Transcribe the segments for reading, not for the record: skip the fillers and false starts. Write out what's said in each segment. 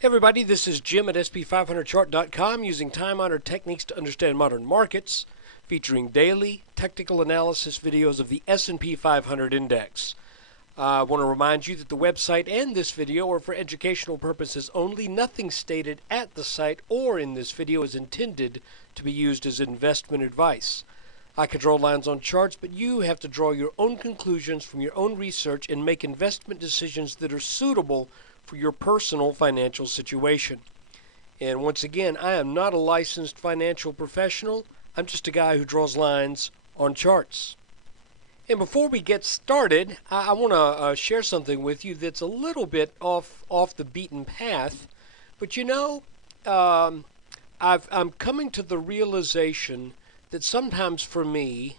Hey everybody, this is Jim at SP500chart.com using time-honored techniques to understand modern markets, featuring daily technical analysis videos of the S&P 500 index. I want to remind you that the website and this video are for educational purposes only. Nothing stated at the site or in this video is intended to be used as investment advice. I can draw lines on charts, but you have to draw your own conclusions from your own research and make investment decisions that are suitable for your personal financial situation. And once again, I am not a licensed financial professional. I'm just a guy who draws lines on charts. And before we get started, I want to share something with you that's a little bit off the beaten path. But you know, I'm coming to the realization that sometimes for me,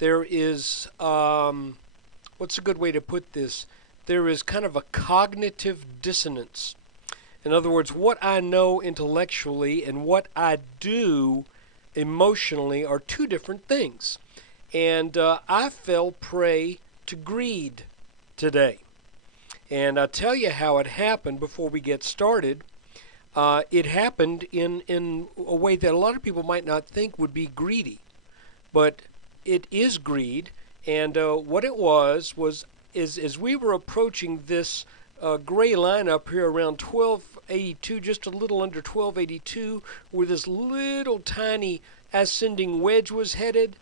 there is, what's a good way to put this? There is kind of a cognitive dissonance. In other words, what I know intellectually and what I do emotionally are two different things. And I fell prey to greed today. And I'll tell you how it happened before we get started. It happened in a way that a lot of people might not think would be greedy. But it is greed. And what it was as we were approaching this gray line up here around 1282, just a little under 1282, where this little tiny ascending wedge was headed.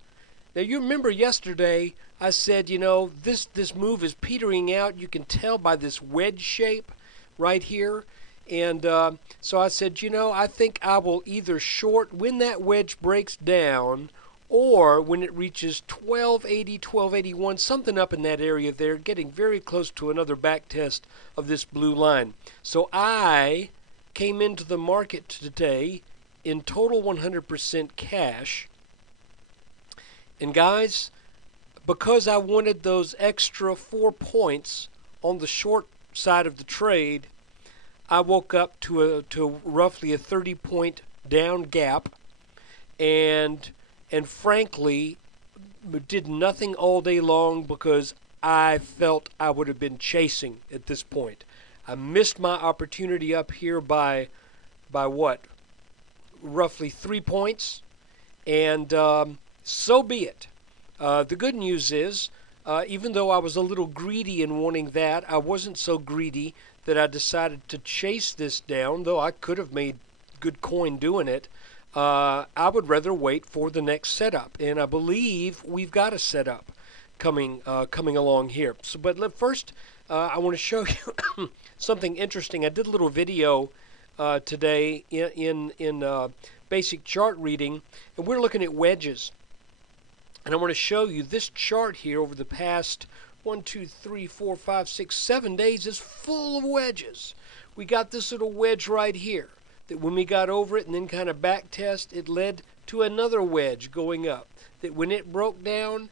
Now you remember yesterday I said, you know, this move is petering out. You can tell by this wedge shape right here. And so I said, you know, I think I will either short when that wedge breaks down, or when it reaches 1280, 1281, something up in that area there, getting very close to another back test of this blue line. So I came into the market today in total 100% cash. And guys, because I wanted those extra 4 points on the short side of the trade, I woke up to roughly a 30-point down gap, and frankly, did nothing all day long because I felt I would have been chasing at this point. I missed my opportunity up here by what? Roughly 3 points, and so be it. The good news is, even though I was a little greedy in wanting that, I wasn't so greedy that I decided to chase this down, though I could have made good coin doing it. I would rather wait for the next setup, and I believe we've got a setup coming along here. So, but first, I want to show you something interesting. I did a little video today in basic chart reading, and we're looking at wedges. And I want to show you this chart here over the past 1, 2, 3, 4, 5, 6, 7 days is full of wedges. We got this little wedge right here that when we got over it and then kind of back test, it led to another wedge going up. That when it broke down,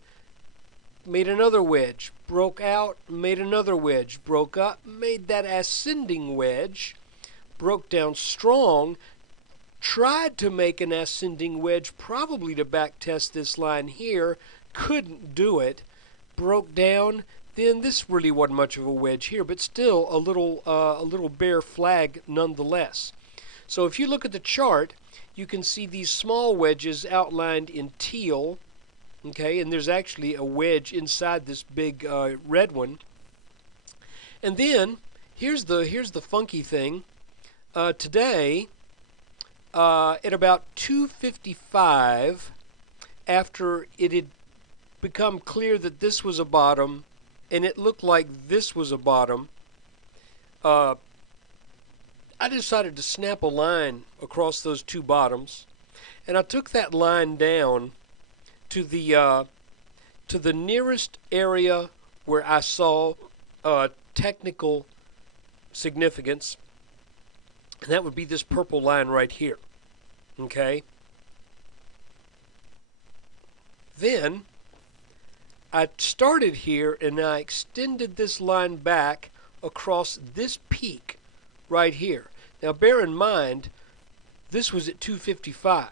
made another wedge, broke out, made another wedge, broke up, made that ascending wedge, broke down strong, tried to make an ascending wedge probably to back test this line here, couldn't do it, broke down. Then this really wasn't much of a wedge here, but still a little bear flag nonetheless. So if you look at the chart, you can see these small wedges outlined in teal, okay, and there's actually a wedge inside this big red one. And then here's the funky thing. Today, at about 2:55, after it had become clear that this was a bottom, and it looked like this was a bottom, I decided to snap a line across those two bottoms, and I took that line down to the nearest area where I saw technical significance, and that would be this purple line right here. Okay? Then I started here and I extended this line back across this peak right here. Now bear in mind, this was at 255,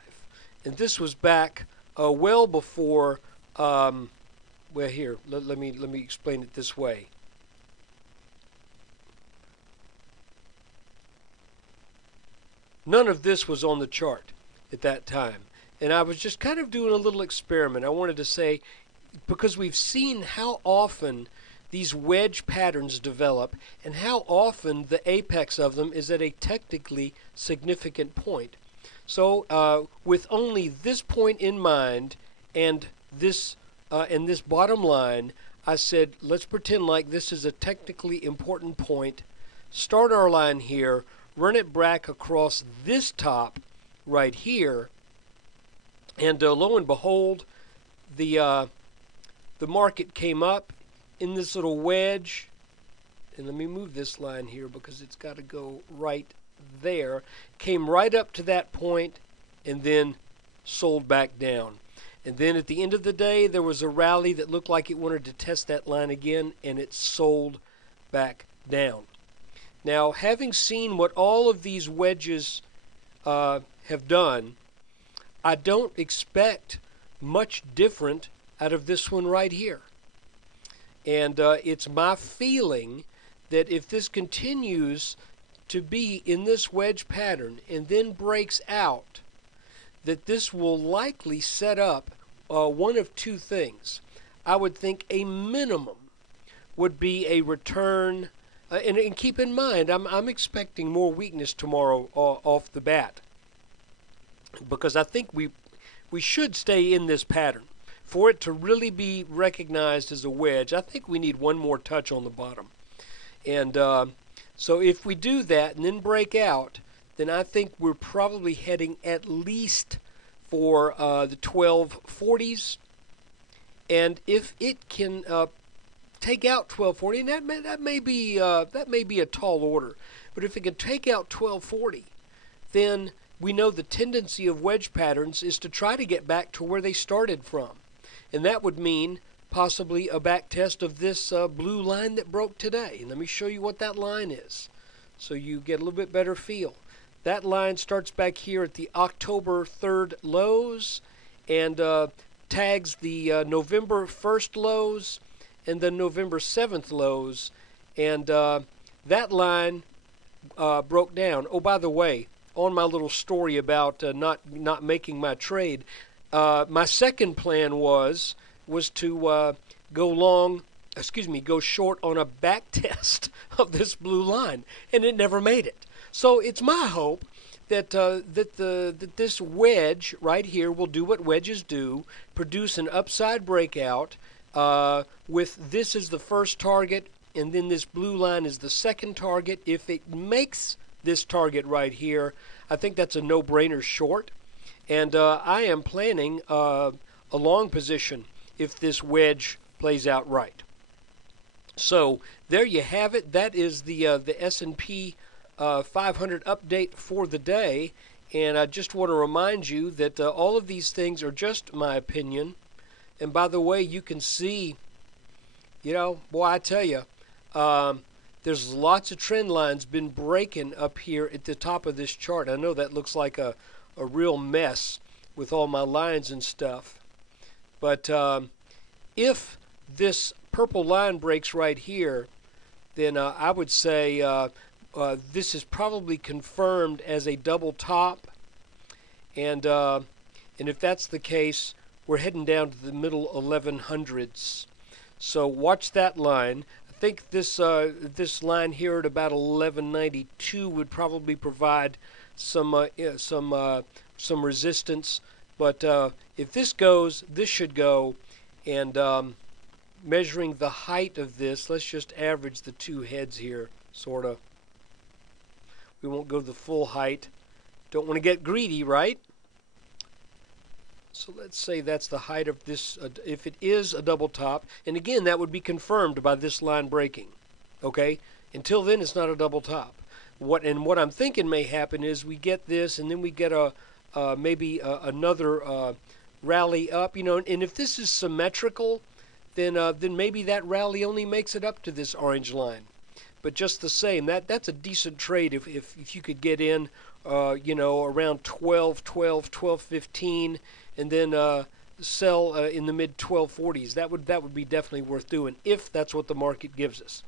and this was back well before. Well, here, let me explain it this way. None of this was on the chart at that time. And I was just kind of doing a little experiment. I wanted to say, because we've seen how often these wedge patterns develop and how often the apex of them is at a technically significant point. So with only this point in mind and this bottom line, I said, let's pretend like this is a technically important point, start our line here, run it back across this top right here, and lo and behold, the market came up in this little wedge. And let me move this line here because it's got to go right there. Came right up to that point and then sold back down. And then at the end of the day, there was a rally that looked like it wanted to test that line again, and it sold back down. Now, having seen what all of these wedges have done, I don't expect much different out of this one right here. And it's my feeling that if this continues to be in this wedge pattern and then breaks out, that this will likely set up one of two things. I would think a minimum would be a return, and keep in mind, I'm expecting more weakness tomorrow off the bat, because I think we should stay in this pattern. For it to really be recognized as a wedge, I think we need one more touch on the bottom. And so if we do that and then break out, then I think we're probably heading at least for the 1240s. And if it can take out 1240, and that may be a tall order, but if it can take out 1240, then we know the tendency of wedge patterns is to try to get back to where they started from. And that would mean possibly a back test of this blue line that broke today. And let me show you what that line is so you get a little bit better feel. That line starts back here at the October 3rd lows and tags the November 1st lows and the November 7th lows. And that line broke down. Oh, by the way, on my little story about not making my trade, my second plan was to go short on a back test of this blue line, and it never made it. So it's my hope that that this wedge right here will do what wedges do, produce an upside breakout with this as the first target, and then this blue line is the second target. If it makes this target right here, I think that's a no-brainer short. And I am planning a long position if this wedge plays out right. So there you have it. That is the S&P 500 update for the day. And I just want to remind you that all of these things are just my opinion. And by the way, you can see, boy, I tell you, there's lots of trend lines been breaking up here at the top of this chart. I know that looks like a real mess with all my lines and stuff. But if this purple line breaks right here, then I would say this is probably confirmed as a double top. And if that's the case, we're heading down to the middle 1100s. So watch that line. I think this line here at about 1192 would probably provide some resistance, but if this goes, this should go. And measuring the height of this, let's just average the two heads here, sort of. We won't go the full height. Don't want to get greedy, right? So let's say that's the height of this, if it is a double top. And again, that would be confirmed by this line breaking. Okay? Until then, it's not a double top. What I'm thinking may happen is we get this, and then we get maybe another rally up. And if this is symmetrical, then maybe that rally only makes it up to this orange line. But just the same, that's a decent trade if you could get in, around 12.15, and then sell in the mid 1240s. That would be definitely worth doing if that's what the market gives us.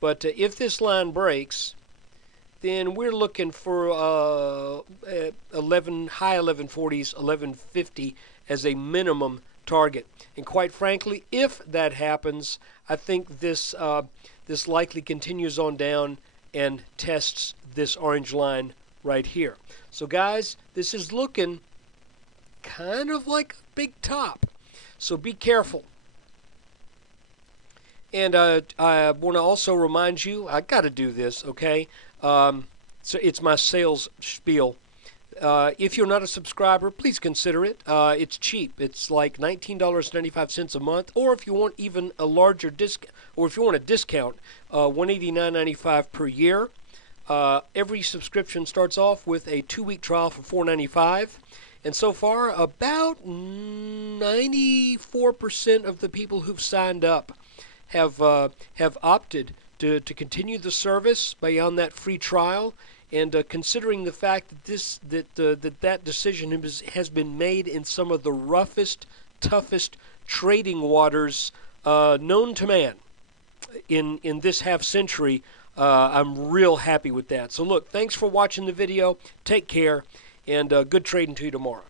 But if this line breaks, then we're looking for 11 high 1140s, 1150 as a minimum target. And quite frankly, if that happens, I think this this likely continues on down and tests this orange line right here. So guys, this is looking kind of like a big top. So be careful. And I want to also remind you, I got to do this, okay? So it's my sales spiel. If you're not a subscriber, please consider it. It's cheap. It's like $19.95 a month, or if you want even a larger discount, or if you want a discount, $189.95 per year. Every subscription starts off with a 2-week trial for $4.95. And so far, about 94% of the people who've signed up have opted to continue the service beyond that free trial. And considering the fact that that decision has been made in some of the roughest, toughest trading waters known to man in this half century, I'm real happy with that. So look, thanks for watching the video. Take care, and good trading to you tomorrow.